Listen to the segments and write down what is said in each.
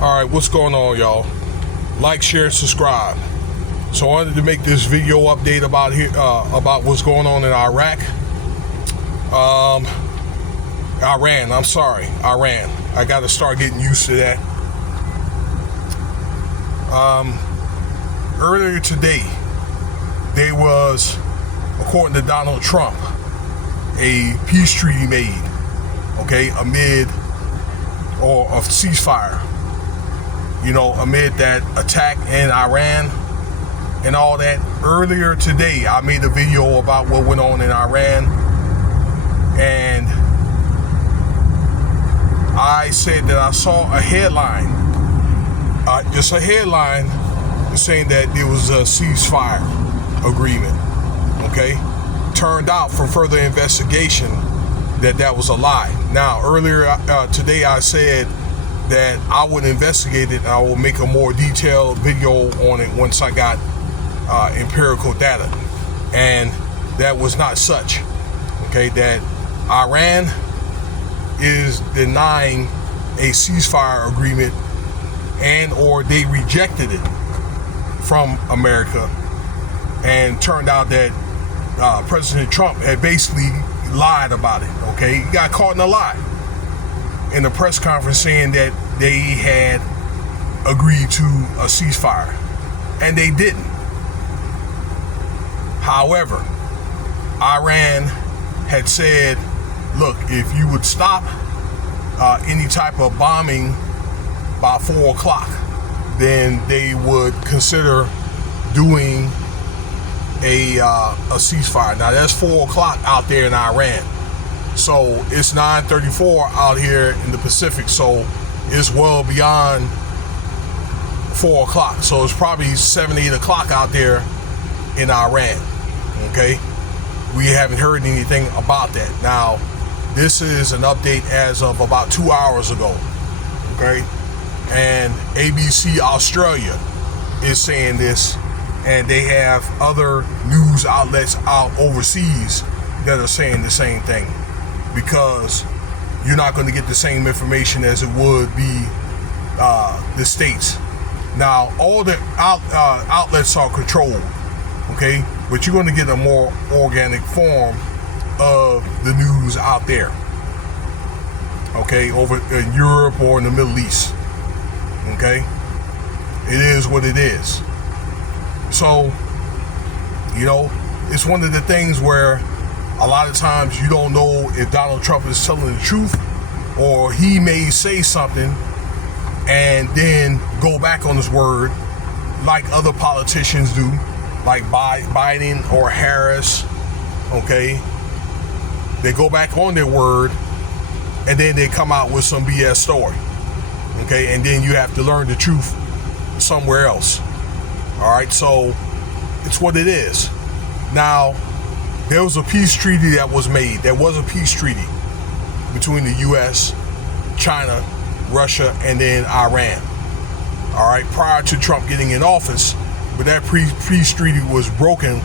All right, what's going on, y'all? Like, share, and subscribe. So I wanted to make this video update about what's going on in Iraq. Iran. I got to start getting used to that. Earlier today, there was, according to Donald Trump, a peace treaty made, amid or a ceasefire, amid that attack in Iran and all that. Earlier today, I made a video about what went on in Iran, and I said that I saw a headline, just a headline saying that there was a ceasefire agreement, Turned out from further investigation that was a lie. Now, earlier today I said that I would investigate it and I will make a more detailed video on it once I got empirical data. And that was not such, that Iran is denying a ceasefire agreement and or they rejected it from America, and turned out that President Trump had basically lied about it, He got caught in a lie in a press conference saying that they had agreed to a ceasefire, and they didn't. However, Iran had said, look, if you would stop any type of bombing by 4 o'clock, then they would consider doing a ceasefire. Now that's 4 o'clock out there in Iran, so it's 9:34 out here in the Pacific, so it's well beyond 4 o'clock. So it's probably 7, 8 o'clock out there in Iran. We haven't heard anything about that. Now, this is an update as of about 2 hours ago. And ABC Australia is saying this, and they have other news outlets out overseas that are saying the same thing, because you're not going to get the same information as it would be the States. Now, all the outlets are controlled, but you're going to get a more organic form of the news out there, over in Europe or in the Middle East. It is what it is. So, it's one of the things where a lot of times you don't know if Donald Trump is telling the truth, or he may say something and then go back on his word like other politicians do, like Biden or Harris. They go back on their word and then they come out with some BS story. And then you have to learn the truth somewhere else. All right, so it's what it is. Now, there was a peace treaty that was made. There was a peace treaty between the U.S., China, Russia, and then Iran. All right, prior to Trump getting in office, but that peace treaty was broken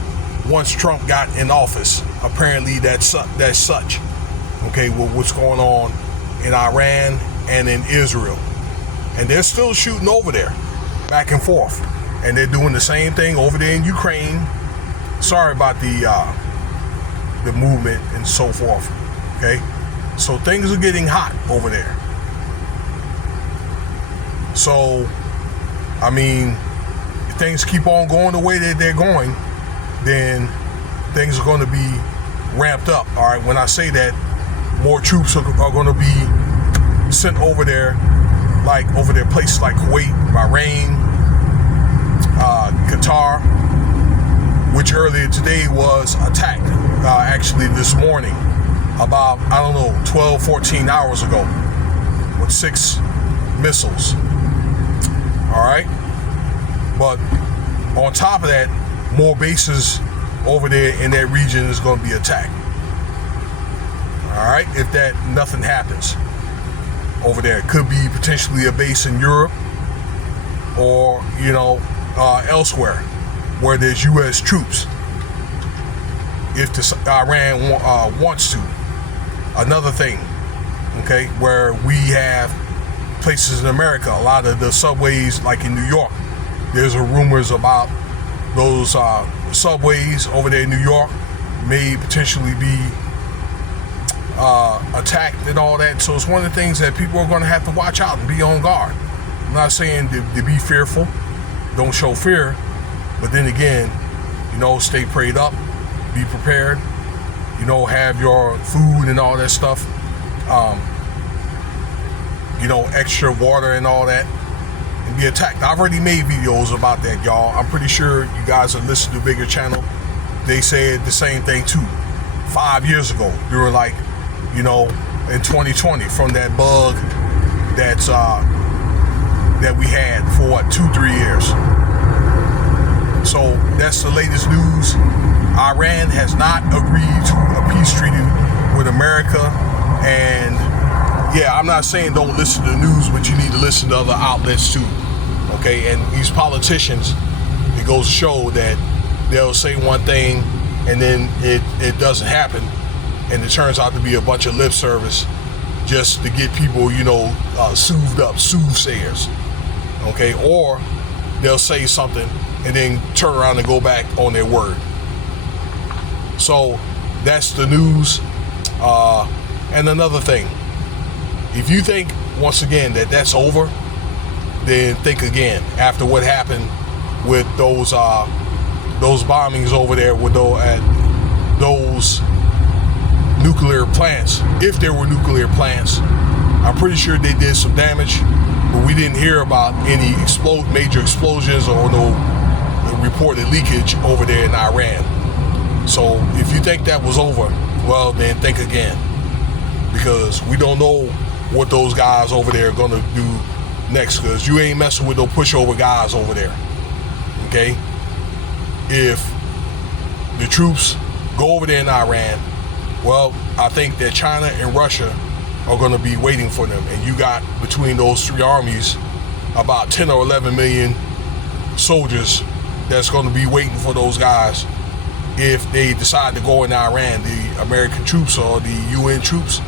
once Trump got in office. Apparently, that's such. With what's going on in Iran and in Israel. And they're still shooting over there, back and forth. And they're doing the same thing over there in Ukraine. Sorry about the movement and so forth. So things are getting hot over there. So, I mean, if things keep on going the way that they're going, then things are going to be ramped up. All right, when I say that, more troops are going to be sent over there, like over there places like Kuwait, Bahrain, Qatar, which earlier today was attacked, actually this morning, about, 12, 14 hours ago, with 6 missiles. All right, but on top of that, more bases over there in that region is going to be attacked. All right, if nothing happens over there. It could be potentially a base in Europe or, elsewhere where there's U.S. troops, if Iran wants to. Another thing, where we have places in America. A lot of the subways, like in New York, there's rumors about those subways over there in New York may potentially be attacked and all that. So it's one of the things that people are going to have to watch out and be on guard. I'm not saying to be fearful, don't show fear, but then again, stay prayed up, be prepared, have your food and all that stuff, extra water and all that, and be attacked. I've already made videos about that, y'all. I'm pretty sure you guys have listened to Bigger Channel. They said the same thing too 5 years ago. They were like, in 2020, from that bug that's that we had for 2-3 years. So that's the latest news. Iran has not agreed to a peace treaty with America, and I'm not saying don't listen to the news, but you need to listen to other outlets too. Okay, and these politicians, it goes to show that they'll say one thing and then it doesn't happen, and it turns out to be a bunch of lip service just to get people, soothed up, soothsayers. Okay, or they'll say something and then turn around and go back on their word. So that's the news. And another thing, if you think once again that that's over, then think again. After what happened with those bombings over there with those nuclear plants, if there were nuclear plants, I'm pretty sure they did some damage, but we didn't hear about any major explosions or no reported leakage over there in Iran. So if you think that was over, well, then think again, because we don't know what those guys over there are going to do next, because you ain't messing with no pushover guys over there. Okay? If the troops go over there in Iran, well, I think that China and Russia are going to be waiting for them. And you got between those three armies about 10 or 11 million soldiers that's going to be waiting for those guys if they decide to go in Iran, the American troops or the UN troops,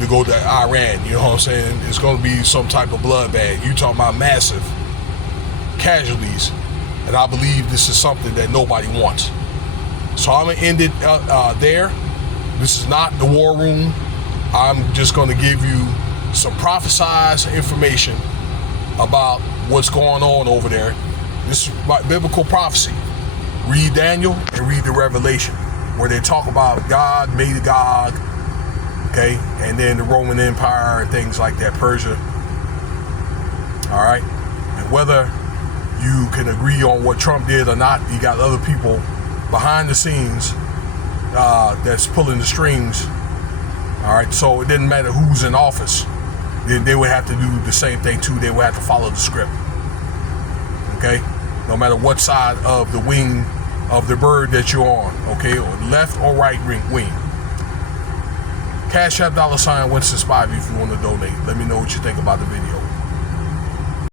to go to Iran. You know what I'm saying? It's going to be some type of bloodbath. You talking about massive casualties, and I believe this is something that nobody wants. So I'm going to end it there. This is not the war room. I'm just going to give you some prophesized information about what's going on over there. This is biblical prophecy. Read Daniel and read the Revelation, where they talk about God, Magog, okay, and then the Roman Empire and things like that, Persia. All right, and whether you can agree on what Trump did or not, you got other people behind the scenes that's pulling the strings. All right, so it didn't matter who's in office. Then they would have to do the same thing too. They would have to follow the script. Okay, no matter what side of the wing of the bird that you're on, okay, or left or right wing. Cash App $Winston Spivey if you want to donate. Let me know what you think about the video.